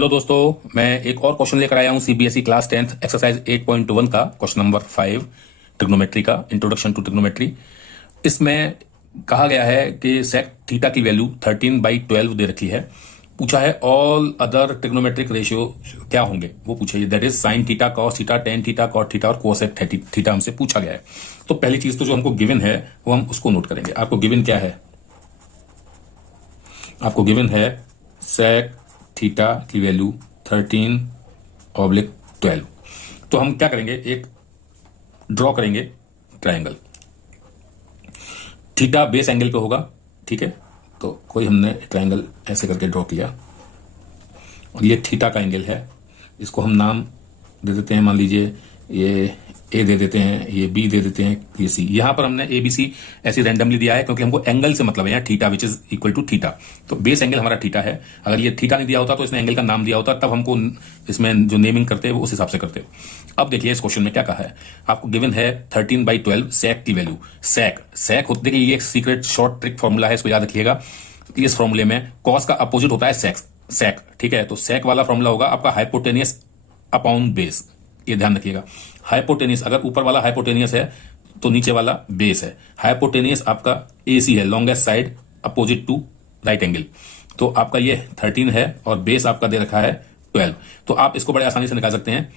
Hello दोस्तों, मैं एक और क्वेश्चन लेकर आया हूं सीबीएसई क्लास 10th एक्सरसाइज 8.1 का क्वेश्चन नंबर 5 ट्रिग्नोमेट्री का इंट्रोडक्शन टू ट्रिग्नोमेट्री। इसमें कहा गया है कि सेक थीटा की वैल्यू 13/12 दे रखी है। पूछा है ऑल अदर ट्रिग्नोमेट्रिक रेशियो क्या होंगे, वो पूछे that is sine theta, cos theta, tan theta, cot theta और कोसेक थीटा हमसे पूछा गया है। तो पहली चीज तो जो हमको गिवन है वो हम उसको नोट करेंगे। आपको गिवन क्या है? आपको गिवन है सेक थीटा की वैल्यू 13/12। तो हम क्या करेंगे, एक ड्रॉ करेंगे ट्रायंगल। थीटा बेस एंगल पे होगा, ठीक है। तो कोई हमने ट्रायंगल ऐसे करके ड्रॉ किया और ये थीटा का एंगल है। इसको हम नाम दे देते हैं, मान लीजिए ये ए दे देते हैं, ये बी दे देते हैं, ये सी। यहां पर हमने ए बी सी ऐसे रैंडमली दिया है क्योंकि हमको एंगल से मतलब है यहाँ theta which is equal to theta. तो बेस एंगल हमारा थीटा है। अगर ये थीटा नहीं दिया होता तो इसने एंगल का नाम दिया होता, तब हमको इसमें जो नेमिंग करते हैं वो उस हिसाब से करते। अब देखिए इस क्वेश्चन में क्या कहा है। आपको गिवन है 13/12 सेक की वैल्यू। सेक होते, देखिए ये एक सीक्रेट शॉर्ट ट्रिक फॉर्मूला है, इसको याद रखिएगा। इस फॉर्मूले में कॉस का अपोजिट होता है सेक, ठीक है। तो सेक वाला फॉर्मूला होगा आपका हाइपोटेनियस अपॉन बेस। ये ध्यान रखिएगा, हाइपोटेनियस अगर ऊपर वाला हाइपोटेनियस है तो नीचे वाला बेस है। हाइपोटेनियस आपका एसी है, longest side opposite to right angle. तो आपका ये 13 है और बेस आपका दे रखा है 12। तो आप इसको बड़े आसानी से निकाल सकते हैं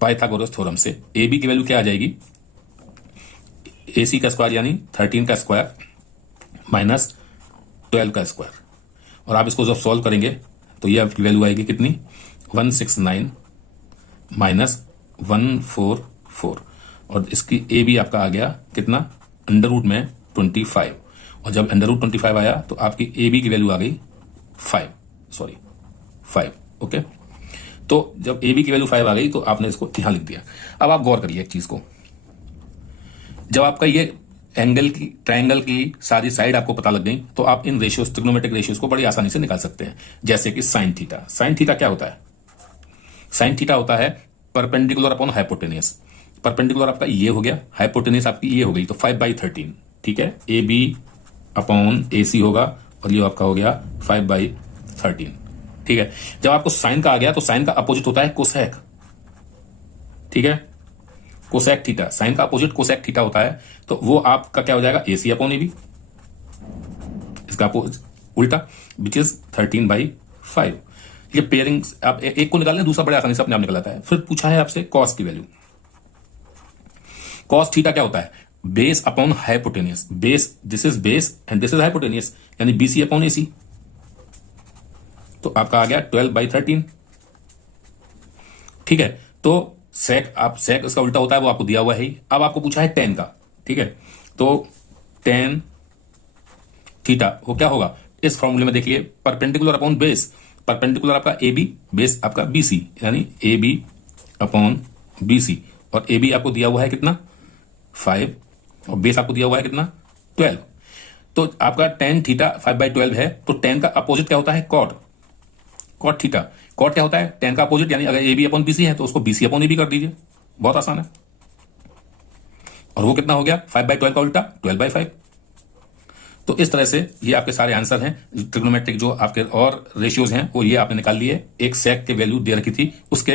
पाइथागोरस थ्योरम से। ए बी की वैल्यू क्या आ जाएगी, एसी का स्क्वायर यानी 13 का स्क्वायर माइनस 12 का स्क्वायर। और आप इसको जब सॉल्व करेंगे तो ये आपकी वैल्यू आएगी कितनी, 169 माइनस 144। और इसकी ए बी आपका आ गया कितना, अंडर रूट में 25। और जब अंडर रूट 25 आया तो आपकी ए बी की वैल्यू आ गई 5। ओके। तो जब ए बी की वैल्यू 5 आ गई तो आपने इसको यहां लिख दिया। अब आप गौर करिए एक चीज को, जब आपका ये एंगल की ट्रायंगल की सारी साइड आपको पता लग गई तो आप इन रेशियोज, ट्रिग्नोमेट्रिक रेशियोज को बड़ी आसानी से निकाल सकते हैं। जैसे कि साइन थीटा। साइन थीटा क्या होता है? साइन थीटा होता है परपेंडिकुलर अपॉन हाइपोटेनियस। परपेंडिकुलर आपका ये हो गया, हाइपोटेनियस आपकी ये हो गई, तो 5/13, ठीक है। ए बी अपॉन ए सी होगा और ये आपका हो गया 5/13, ठीक है। जब आपको साइन का आ गया तो साइन का अपोजिट होता है कोसेक, ठीक है। कोसेक थीटा, साइन का अपोजिट कोसेक थीटा होता है। तो वो आपका क्या हो जाएगा, ए सी अपॉन ए बी, इसका उल्टा विच इज 13/5। ये पेयरिंग आप एक को निकाल लें, दूसरा बड़े आसानी से अपने आप निकल आता है। फिर पूछा है आपसे कॉस की वैल्यू। कॉस थीटा क्या होता है, base upon hypotenuse. Base, this is base and this is hypotenuse, यानी बीसी अपॉन एसी। तो आपका आ गया 12/13, ठीक है। तो सेक, आप सेक इसका उल्टा होता है, वो आपको दिया हुआ है ही। अब आपको पूछा है टेन का, ठीक है। तो टेन थीटा वो क्या होगा, इस फॉर्मूले में देखिए परपेंडिकुलर अपॉन बेस। परपेंडिकुलर आपका ए बी, बेस आपका बी सी, यानी A B upon B C. और ए बी आपको दिया हुआ है कितना, 5, और बेस आपको दिया हुआ है कितना, 12। तो आपका टेन थीटा 5/12 है। तो टेन का अपोजिट क्या होता है, कॉट थीटा। कॉट क्या होता है, टेन का अपोजिट, यानी अगर A B upon B C है तो उसको B C upon A B कर दीजिए, बहुत आसान है। और वो कितना हो गया, 5/12 का उल्टा 12/5। तो इस तरह से ये आपके सारे आंसर हैं ट्रिग्नोमेट्रिक, जो आपके और रेशियोज हैं वो ये आपने निकाल लिए एक सेक के वैल्यू दे रखी थी उसके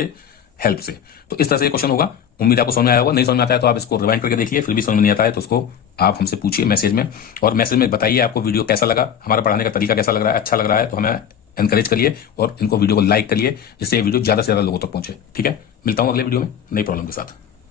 हेल्प से। तो इस तरह से ये क्वेश्चन होगा। उम्मीद आपको समझ में आया होगा। नहीं समझ में आता है तो आप इसको रिवाइंड करके देखिए, फिर भी समझ में नहीं आता है तो उसको आप हमसे पूछिए मैसेज में। और मैसेज में बताइए आपको वीडियो कैसा लगा, हमारा पढ़ाने का तरीका कैसा लग रहा है। अच्छा लग रहा है तो हमें एनकरेज करिए और इनको वीडियो को लाइक करिए, जिससे ये वीडियो ज्यादा से ज्यादा लोगों तक पहुंचे, ठीक है। मिलता हूं अगले वीडियो में नई प्रॉब्लम के साथ।